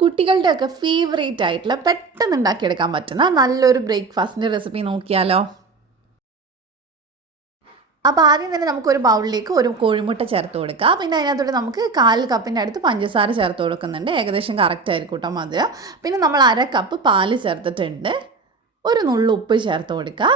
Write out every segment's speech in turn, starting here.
കുട്ടികളുടെയൊക്കെ favourite ആയിട്ടുള്ള പെട്ടെന്ന് ഉണ്ടാക്കിയെടുക്കാൻ പറ്റുന്ന നല്ലൊരു ബ്രേക്ക്ഫാസ്റ്റിന്റെ റെസിപ്പി നോക്കിയാലോ? അപ്പോൾ ആദ്യം തന്നെ നമുക്ക് ഒരു ബൗളിലേക്ക് ഒരു കോഴിമുട്ട ചേർത്ത് കൊടുക്കുക പിന്നെ അതിനകത്തോട്ട് നമുക്ക് കാൽ കപ്പിന്റെ അടുത്ത് പഞ്ചസാര ചേർത്ത് കൊടുക്കുന്നുണ്ട്. ഏകദേശം കറക്റ്റ് ആയിരിക്കും കേട്ടോ മധുരം. പിന്നെ നമ്മൾ അര കപ്പ് പാൽ ചേർത്തിട്ടുണ്ട്. ഒരു നുള്ളു ഉപ്പ് ചേർത്ത് കൊടുക്കുക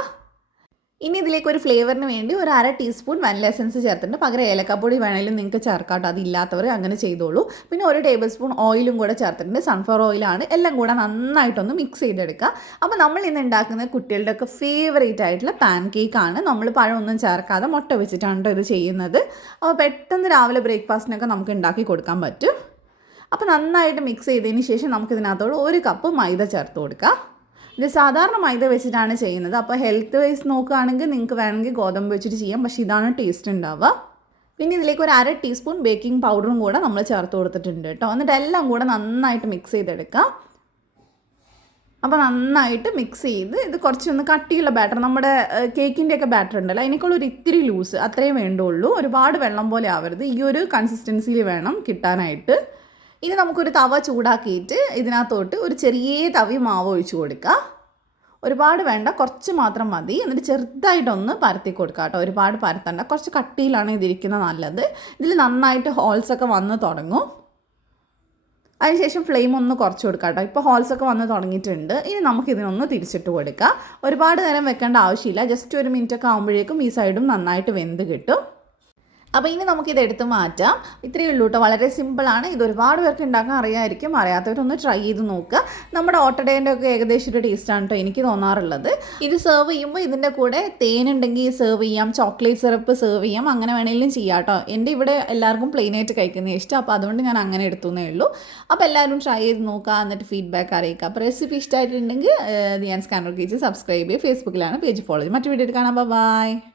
ഇനി ഇതിലേക്ക് ഒരു ഫ്ലേവറിന് വേണ്ടി ഒരു അര ടീസ്പൂൺ വനില എസൻസ് ചേർത്തിട്ടുണ്ട്. പകരം ഏലക്കപ്പൊടി വേണമെങ്കിലും നിങ്ങൾക്ക് ചേർക്കാട്ടോ. കേട്ടോ അതില്ലാത്തവർ അങ്ങനെ ചെയ്തോളൂ. പിന്നെ ഒരു ടേബിൾ സ്പൂൺ ഓയിലും കൂടെ ചേർത്തിട്ടുണ്ട്. സൺഫ്ലവർ ഓയിലാണ്. എല്ലാം കൂടെ നന്നായിട്ടൊന്ന് മിക്സ് ചെയ്തെടുക്കുക. അപ്പോൾ നമ്മൾ ഇന്ന് ഉണ്ടാക്കുന്ന കുട്ടികളുടെയൊക്കെ ഫേവറേറ്റ് ആയിട്ടുള്ള പാൻ കേക്കാണ് നമ്മൾ പഴമൊന്നും ചേർക്കാതെ മുട്ട വെച്ചിട്ടാണ് ഇത് ചെയ്യുന്നത്. അപ്പോൾ പെട്ടെന്ന് രാവിലെ ബ്രേക്ക്ഫാസ്റ്റിനൊക്കെ നമുക്ക് ഉണ്ടാക്കി കൊടുക്കാൻ പറ്റും. അപ്പോൾ നന്നായിട്ട് മിക്സ് ചെയ്തതിന് ശേഷം നമുക്കിതിനകത്തോട് ഒരു കപ്പ് മൈദ ചേർത്ത് കൊടുക്കാം. ഇത് സാധാരണ മൈദ വെച്ചിട്ടാണ് ചെയ്യുന്നത്. അപ്പോൾ ഹെൽത്ത് വൈസ് നോക്കുകയാണെങ്കിൽ നിങ്ങൾക്ക് വേണമെങ്കിൽ ഗോതമ്പ് വെച്ചിട്ട് ചെയ്യാം. പക്ഷേ ഇതാണ് ടേസ്റ്റ് ഉണ്ടാവുക. പിന്നെ ഇതിലേക്ക് ഒരു അര ടീസ്പൂൺ ബേക്കിംഗ് പൗഡറും കൂടെ നമ്മൾ ചേർത്ത് കൊടുത്തിട്ടുണ്ട് കേട്ടോ. എന്നിട്ട് എല്ലാം കൂടെ നന്നായിട്ട് മിക്സ് ചെയ്തെടുക്കാം അപ്പോൾ നന്നായിട്ട് മിക്സ് ചെയ്ത് ഇത് കുറച്ചൊന്ന് കട്ടിയുള്ള ബാറ്റർ നമ്മുടെ കേക്കിന്റെയൊക്കെ ബാറ്റർ ഉണ്ടല്ലോ അതിനേക്കാൾ ഒരു ഇത്തിരി ലൂസ് അത്രയും വേണ്ടുള്ളൂ. ഒരുപാട് വെള്ളം പോലെ ആവരുത്. ഈ ഒരു കൺസിസ്റ്റൻസിയിൽ വേണം കിട്ടാനായിട്ട്. ഇനി നമുക്കൊരു തവ ചൂടാക്കിയിട്ട് ഇതിനകത്തോട്ട് ഒരു ചെറിയ തവി മാവ് ഒഴിച്ചു കൊടുക്കുക ഒരുപാട് വേണ്ട കുറച്ച് മാത്രം മതി. എന്നിട്ട് ചെറുതായിട്ടൊന്ന് പരത്തി കൊടുക്കുക കേട്ടോ. ഒരുപാട് പരത്തണ്ട. കുറച്ച് കട്ടിയിലാണ് ഇതിരിക്കുന്നത് നല്ലത്. ഇതിൽ നന്നായിട്ട് ഹോൾസ് ഒക്കെ വന്ന് തുടങ്ങും. അതിനുശേഷം ഫ്ലെയിം ഒന്ന് കുറച്ച് കൊടുക്കാം കേട്ടോ. ഇപ്പോൾ ഹോൾസൊക്കെ വന്ന് തുടങ്ങിയിട്ടുണ്ട്. ഇനി നമുക്ക് ഇതിനൊന്ന് തിരിച്ചിട്ട് കൊടുക്കാം. ഒരുപാട് നേരം വെക്കേണ്ട ആവശ്യമില്ല. ജസ്റ്റ് ഒരു മിനിറ്റ് ഒക്കെ ആകുമ്പോഴേക്കും ഈ സൈഡും നന്നായിട്ട് വെന്ത് കിട്ടും. അപ്പോൾ ഇനി നമുക്കിത് എടുത്ത് മാറ്റാം. ഇത്രയേ ഉള്ളൂ കേട്ടോ വളരെ സിമ്പിളാണ് ഇത് ഒരുപാട് പേർക്ക് ഉണ്ടാക്കാൻ അറിയാമായിരിക്കും അറിയാത്തവരൊന്ന് ട്രൈ ചെയ്ത് നോക്കുക. നമ്മുടെ ഓട്ടഡേന്റെ ഒക്കെ ഏകദേശം ഒരു ടേസ്റ്റാണ് കേട്ടോ എനിക്ക് തോന്നാറുള്ളത്. ഇത് സെർവ് ചെയ്യുമ്പോൾ ഇതിന്റെ കൂടെ തേനുണ്ടെങ്കിൽ സെർവ് ചെയ്യാം. ചോക്ലേറ്റ് സിറപ്പ് സെർവ് ചെയ്യാം. അങ്ങനെ വേണമെങ്കിലും ചെയ്യാം കേട്ടോ എന്റെ ഇവിടെ എല്ലാവർക്കും പ്ലെയിനായിട്ട് കഴിക്കുന്ന ഇഷ്ടം. അപ്പോൾ അതുകൊണ്ട് ഞാൻ അങ്ങനെ എടുത്തുന്നേ ഉള്ളൂ. അപ്പോൾ എല്ലാവരും ട്രൈ ചെയ്ത് നോക്കുക. എന്നിട്ട് ഫീഡ്ബാക്ക് അറിയിക്കുക. അപ്പോൾ റെസിപ്പി ഇഷ്ടമായിട്ടുണ്ടെങ്കിൽ ഞാൻ സ്കാനർ കേച്ച് സബ്സ്ക്രൈബ് ചെയ്യുക. ഫേസ്ബുക്കിലാണ് പേജ് ഫോളോ ചെയ്യും മറ്റു വീഡിയോ കാണാം. ബൈ